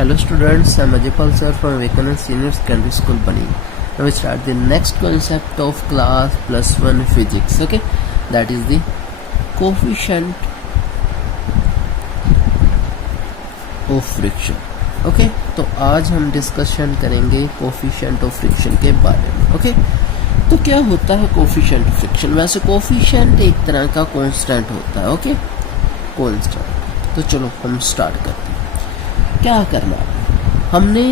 Hello students, I'm Ajay Pal sir from Vivekanand Senior Secondary School, Bani. Now we start the next concept of class +1 physics. Okay, that is the coefficient of friction. Okay, तो आज हम discussion करेंगे coefficient of friction के बारे में. Okay, तो क्या होता है कोफिशिएंट ऑफ फ्रिक्शन? वैसे कोफिशिएंट एक तरह का कांस्टेंट होता है. Okay, constant. तो चलो हम स्टार्ट करते हैं. क्या करना है, हमने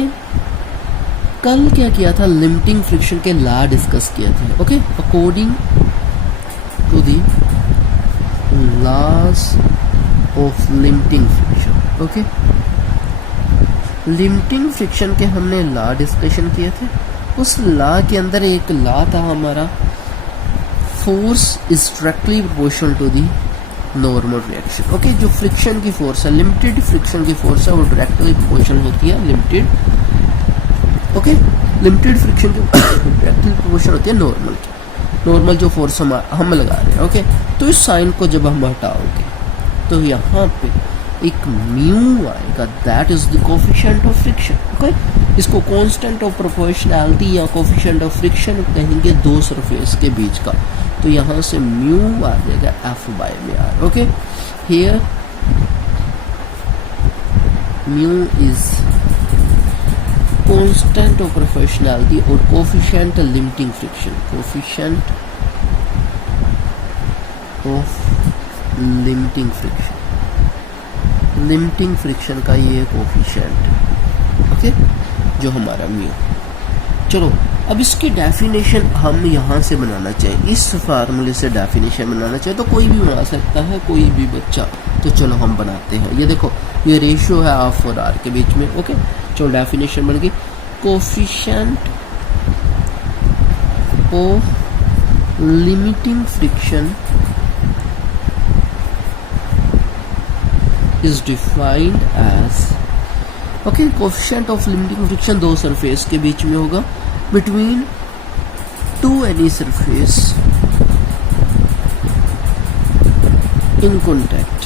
कल क्या किया था, लिमिटिंग फ्रिक्शन के लॉ डिस्कस किए थे. Okay, according to the laws of limiting friction. Okay, limiting friction के हमने लॉ डिस्कशन किए थे. उस लॉ के अंदर एक लॉ था हमारा, force is directly proportional to the normal reaction. Okay, जो फ्रिक्शन की फोर्स है, लिमिटेड फ्रिक्शन की फोर्स है, वो डायरेक्टली प्रोपोर्शनल होती है लिमिटेड. ओके, लिमिटेड फ्रिक्शन की डायरेक्टली प्रोपोर्शनल होती है नॉर्मल की. नॉर्मल जो फोर्स हम लगा रहे हैं. ओके, तो इस साइन को जब हम हटाओगे तो यहाँ पे एक म्यू आएगा, that is the coefficient of friction. Okay, इसको कांस्टेंट ऑफ प्रोपोर्शनैलिटी या कोफिशिएंट ऑफ फ्रिक्शन कहेंगे दो सरफेस के बीच का. तो यहाँ से म्यू आ जाएगा एफ बाय में R. Okay, here mu is constant of proportionality और coefficient limiting friction. Coefficient of limiting friction, limiting friction का ये कोफिशिएंट. ओके, जो हमारा म्यू. चलो अब इसकी डेफिनेशन हम यहाँ से बनाना चाहिए, इस फार्मूले से डेफिनेशन बनाना चाहिए. तो कोई भी बना सकता है, कोई भी बच्चा. तो चलो हम बनाते हैं. ये देखो, ये रेशियो है ऑफ और आर के बीच में. ओके, चलो डेफिनेशन बन गई. Coefficient of limiting friction is defined as, okay, coefficient of limiting friction दो सरफेस के बीच में होगा, between two any surface in contact.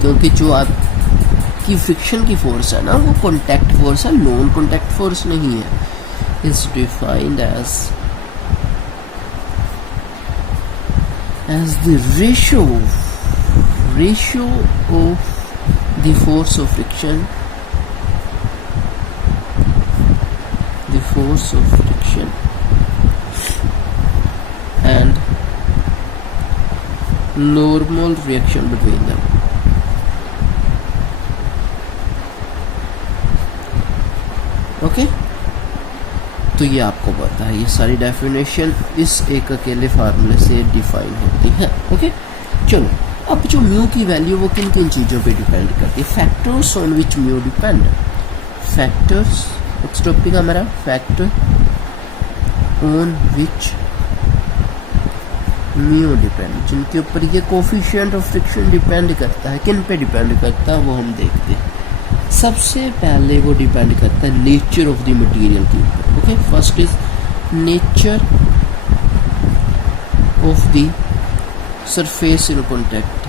क्योंकि जो आपकी फ्रिक्शन की फोर्स है ना, वो कॉन्टैक्ट फोर्स है, नॉन कॉन्टैक्ट फोर्स नहीं है. is defined as the ratio of the force of friction, and normal reaction between them. Okay, तो ये आपको पता है, ये सारी डेफिनेशन इस एक अकेले फार्मूले से डिफाइन होती है. ओके, चलो अब जो म्यू की वैल्यू वो किन किन चीज़ों पे डिपेंड करती है. Factors on which mu depend. Factors, next topic हमारा factor on which mu depend, जिनके ऊपर ये कोफिशिएंट ऑफ फ्रिक्शन डिपेंड करता है. किन पे डिपेंड करता है वो हम देखते हैं. सबसे पहले वो डिपेंड करता है नेचर ऑफ द मटेरियल के ऊपर. Okay, first is nature of the surface in contact,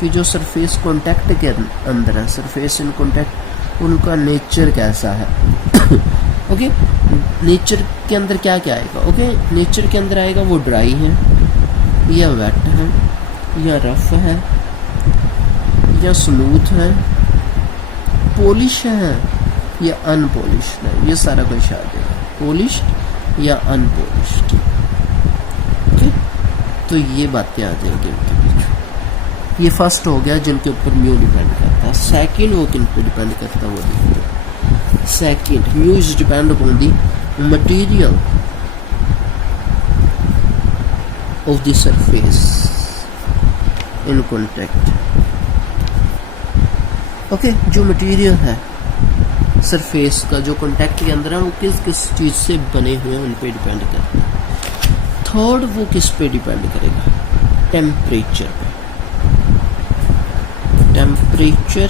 कि जो सरफेस कॉन्टैक्ट के अंदर है, सरफेस इन कॉन्टैक्ट, उनका नेचर कैसा है. ओके, नेचर के अंदर क्या क्या आएगा. ओके, नेचर के अंदर आएगा वो ड्राई है या वेट है या रफ है या स्मूथ है, पॉलिश है या अनपॉलिश्ड है. ये सारा कुछ आ जाएगा, पॉलिश्ड या अनपॉलिश्ड. तो ये बातें आ जाएंगी उनके बीच. ये फर्स्ट हो गया जिनके ऊपर म्यू डिपेंड करता है. सेकंड वो किन पे डिपेंड करता है वो देखते हैं. Second, mu is depend upon the material of the surface in contact. Okay, जो मटेरियल है सरफेस का जो कॉन्टैक्ट के अंदर है, वो किस किस चीज़ से बने हुए हैं उन पे डिपेंड करता है. थर्ड, वो किस पे डिपेंड करेगा, टेम्परेचर पे. Temperature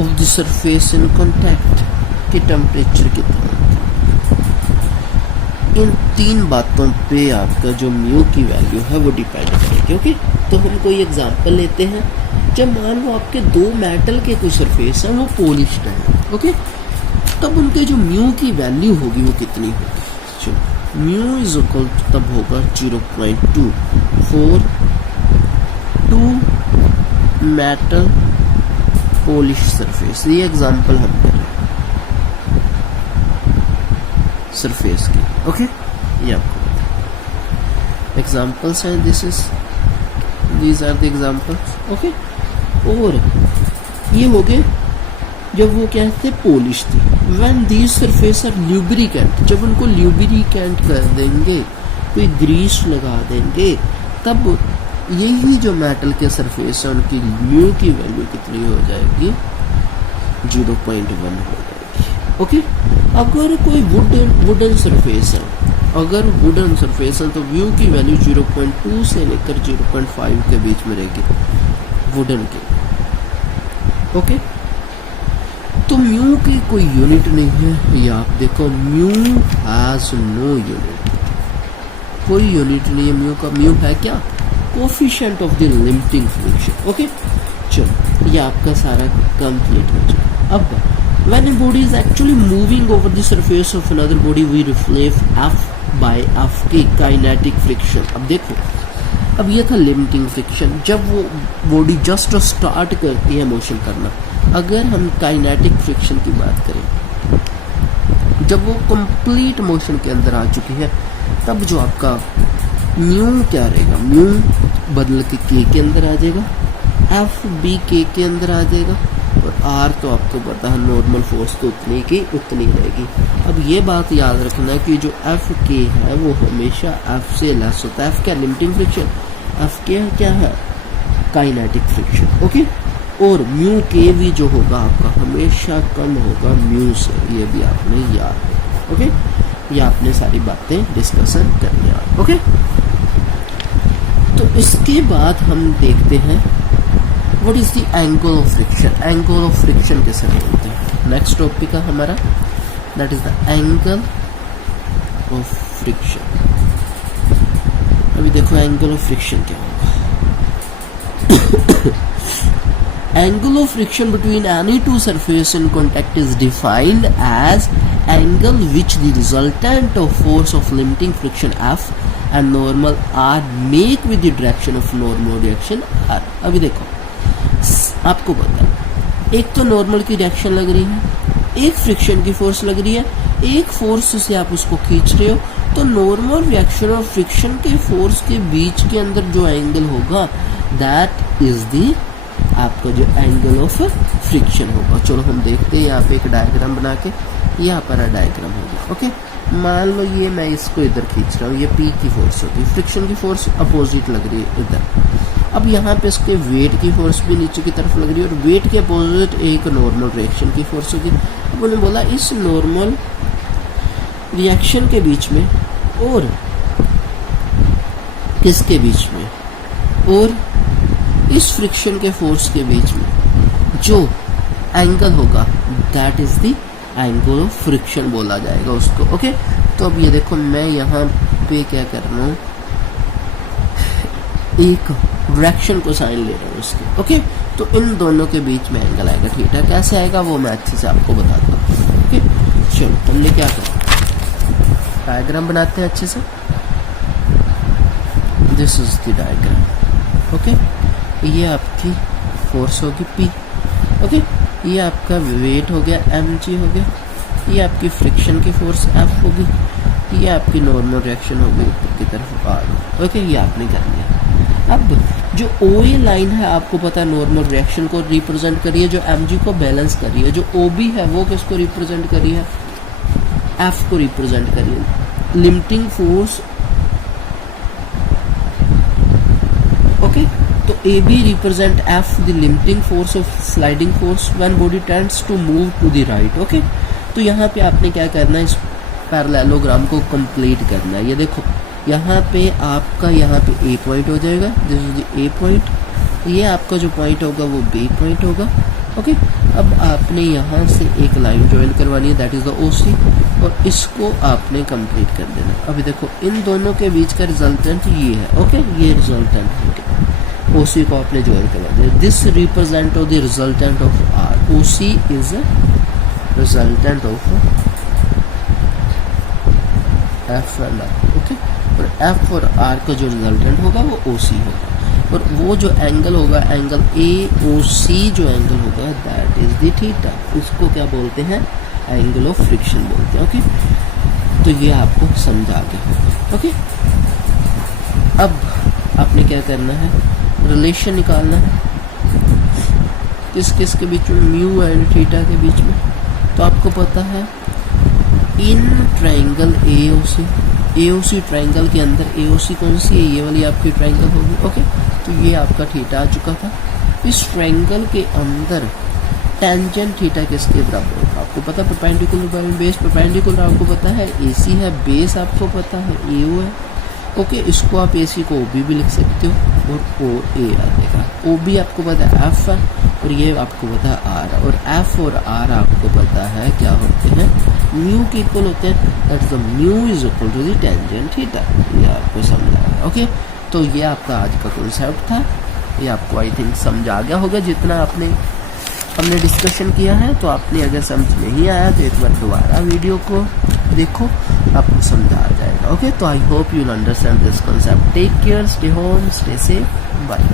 of the surface in contact, कि टेम्परेचर कितना. इन तीन बातों पे आपका जो म्यू की वैल्यू है वो डिपेंड करेगी. ओके, तो हम कोई एग्जांपल लेते हैं. जब मान लो आपके दो मेटल के कोई सरफेस है वो पॉलिश्ड है, ओके, तब उनके जो म्यू की वैल्यू होगी वो कितनी होगी? चलो म्यू इज इक्वल तब होगा 0.2 फॉर 2 मेटल पॉलिश सरफेस। ये एग्जांपल हम कर रहे हैं सरफेस की, ओके, ये आपको एग्जांपल्स हैं, these are the examples, okay. और ये हो गए जब वो क्या थे, पॉलिश थी। When these surface are lubricant, जब उनको ल्यूब्रिकेंट कर देंगे, कोई ग्रीस लगा देंगे, तब यही जो मेटल के सरफेस है उनकी म्यू की वैल्यू कितनी हो जाएगी? 0.1 हो जाएगी, ओके। अगर कोई वुडन सरफेस है, अगर वुडन सरफेस है तो म्यू की वैल्यू 0.2 से लेकर 0.5 के बीच में रहेगी वुडन के, ओके। तो म्यू की कोई यूनिट नहीं है, ये आप देखो म्यू हैज नो यूनिट, कोई यूनिट नहीं है म्यू का। म्यू है क्या? Coefficient of the limiting friction, okay. चलो ये आपका सारा कंप्लीट हो चुका। अब when a body is actually moving over the surface of another body we replace F by F की काइनेटिक फ्रिक्शन। अब देखो, अब ये था लिमिटिंग फ्रिक्शन, जब वो बॉडी जस्ट स्टार्ट करती है मोशन करना। अगर हम काइनेटिक फ्रिक्शन की बात करें, जब वो कंप्लीट मोशन के अंदर आ चुकी है, तब जो आपका म्यू क्या रहेगा? म्यू बदल के अंदर आ जाएगा, एफ बी के अंदर आ जाएगा, और आर तो आपको पता है नॉर्मल फोर्स तो उतनी की उतनी रहेगी। अब ये बात याद रखना कि जो एफ के है वो हमेशा एफ से लेस होता है। एफ क्या? Limiting friction. एफ के क्या है? Kinetic friction, okay. और म्यू के भी जो होगा आपका हमेशा कम होगा म्यू से, ये भी आपने याद है, ओके। ये आपने सारी बातें डिस्कशन करनी है, ओके। तो इसके बाद हम देखते हैं what is the angle of friction. Angle of friction कैसे बोलते हैं? नेक्स्ट टॉपिक है हमारा, that is the angle of friction. अभी देखो एंगल ऑफ फ्रिक्शन क्या होगा। Angle of friction between any two surfaces in contact is defined as angle which the resultant of force of limiting friction F and normal R make with the direction of normal direction R। अभी देखो आपको पता है, एक तो normal की direction लग रही है, एक फ्रिक्शन की फोर्स लग रही है, एक फोर्स से आप उसको खींच रहे हो, तो नॉर्मल रिएक्शन और फ्रिक्शन के फोर्स के बीच के अंदर जो एंगल होगा दैट इज द आपका जो एंगल ऑफ फ्रिक्शन होगा। चलो हम देखते हैं यहाँ पे एक डायग्राम बना के, यहाँ पर डायग्राम होगा, ओके। मान लो ये मैं इसको इधर खींच रहा हूँ, ये P की फोर्स होगी, फ्रिक्शन की फोर्स अपोजिट लग रही है इधर। अब यहाँ पे इसके वेट की फोर्स भी नीचे की तरफ लग रही है, और वेट के अपोजिट एक नॉर्मल रिएक्शन की फोर्स होगी। अब उन्होंने बोला इस नॉर्मल रिएक्शन के बीच में और किसके बीच में, और इस फ्रिक्शन के फोर्स के बीच में जो एंगल होगा that is the angle of friction बोला जाएगा उसको, ओके। तो अब ये देखो मैं यहाँ पे क्या कर रहा हूँ, एक डायरेक्शन को साइन ले रहा हूँ उसके, ओके। तो इन दोनों के बीच में एंगल आएगा, ठीक है। कैसे आएगा वो मैं अच्छे से आपको बताता हूँ, ओके। चलो हमने क्या करा, डायग्राम बनाते हैं अच्छे से। This is the diagram, okay. ये आपकी फोर्स होगी P, ओके। ये आपका वेट हो गया mg हो गया, ये आपकी फ्रिक्शन की फोर्स F होगी, ये आपकी नॉर्मल रिएक्शन होगी ऊपर की तरफ R, ओके। ये आपने कर लिया। अब जो OA लाइन है आपको पता है नॉर्मल रिएक्शन को रिप्रेजेंट कर रही है, जो mg को बैलेंस कर रही है। जो OB है वो किसको रिप्रेजेंट कर रही है? F को रिप्रेजेंट कर रही है, लिमिटिंग फोर्स, ओके। तो AB represent F the limiting force of sliding force when body tends to move to the right, okay. तो यहाँ पे आपने क्या करना है, इस पैरेललोग्राम को कंप्लीट करना है। ये देखो यहाँ पे आपका यहाँ पे A पॉइंट हो जाएगा, this is the A point, ये आपका जो पॉइंट होगा वो B पॉइंट होगा, ओके। अब आपने यहाँ से एक लाइन ज्वाइन करवानी है दैट इज द OC, और इसको आपने कंप्लीट कर देना। अभी देखो इन दोनों के बीच का रिजल्टेंट ये है, ओके। ये रिजल्टेंट है OC को आपने जोड़ के बता दिया। This represent of the resultant of R, OC is resultant of F and R, okay. और F और R का जो रिजल्टेंट होगा वो OC होगा, और वो जो एंगल होगा, एंगल AOC जो एंगल होगा, दैट इज द थीटा। उसको क्या बोलते हैं? एंगल ऑफ फ्रिक्शन बोलते हैं, ओके। तो ये आपको समझा गया, ओके। अब आपने क्या करना है? रिलेशन निकालना है किस किस के बीच में? म्यू एंड थीटा के बीच में। तो आपको पता है इन ट्रायंगल AOC ट्रायंगल के अंदर AOC कौन सी है? ये वाली आपकी ट्रायंगल होगी, ओके। तो ये आपका थीटा आ चुका था। इस ट्रायंगल के अंदर टेंजेंट थीटा किसके बराबर होगा? आपको पता परपेंडिकुलर बाय बेस, परपेंडिकुलर आपको पता है AC है, बेस आपको पता है AO है, ओके। इसको आप AC को OB भी लिख सकते हो, और OA आ जाएगा। OB आपको पता है F है, और ये आपको पता है R, और F और R आपको पता है क्या होते हैं? म्यू के इक्वल होते हैं, that is the mu is equal to the tangent theta. ये आपको समझ आया, ओके। तो ये आपका आज का कॉन्सेप्ट था, ये आपको आई थिंक समझ आ गया होगा जितना हमने डिस्कशन किया है। तो आपने अगर समझ नहीं आया तो एक बार दोबारा वीडियो को देखो, आपको समझ आ जाएगा, ओके। तो I hope you will understand this concept. Take care, stay home, stay safe, bye.